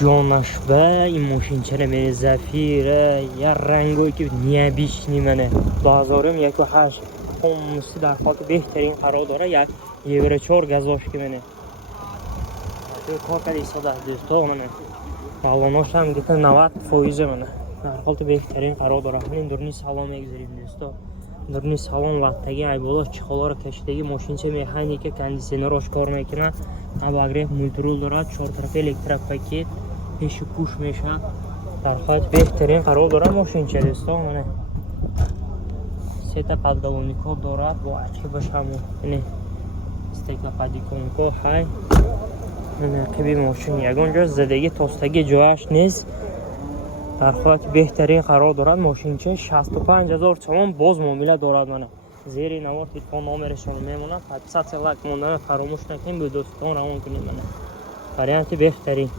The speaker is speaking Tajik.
جانش این ماشینچه من زفیره یا رنگوی که نیابیشنی منه بازارم 1.8 خمسی در حال بهترین قرار داره. یک یوره 4 گزاش که منه کار کردی ساده دوستا منه بالاناش هم گیته 90% منه در حال بهترین قرار داره. همین درنی سلام میگذاریم دوستا. درنی سلام وقتگی ای بالا چخالا رو کشیدگی ماشینچه مکانیک کندیشنراش کار میکنه. اباگره مولترول داره 4 طرف الکتریک پاکت پیش پوش میشه. در حال بهترین قرار داره ماشینچه دوستا منه. سه تا پادگالونیکا دارد با اچه بشم اینه استیکلا پادگالونیکا های من قبی ماشین یگان جا زدگی تاستگی جوهش نیست. در حالت بهترین قرار دارد ماشینچه 65,000 تومان باز معامله دارد. منه زیر نوار تلفن نامرشون میمونه. 500 لک موندن فراموش نکنیم به دوستان روان کنیم. منه وریانت بهترین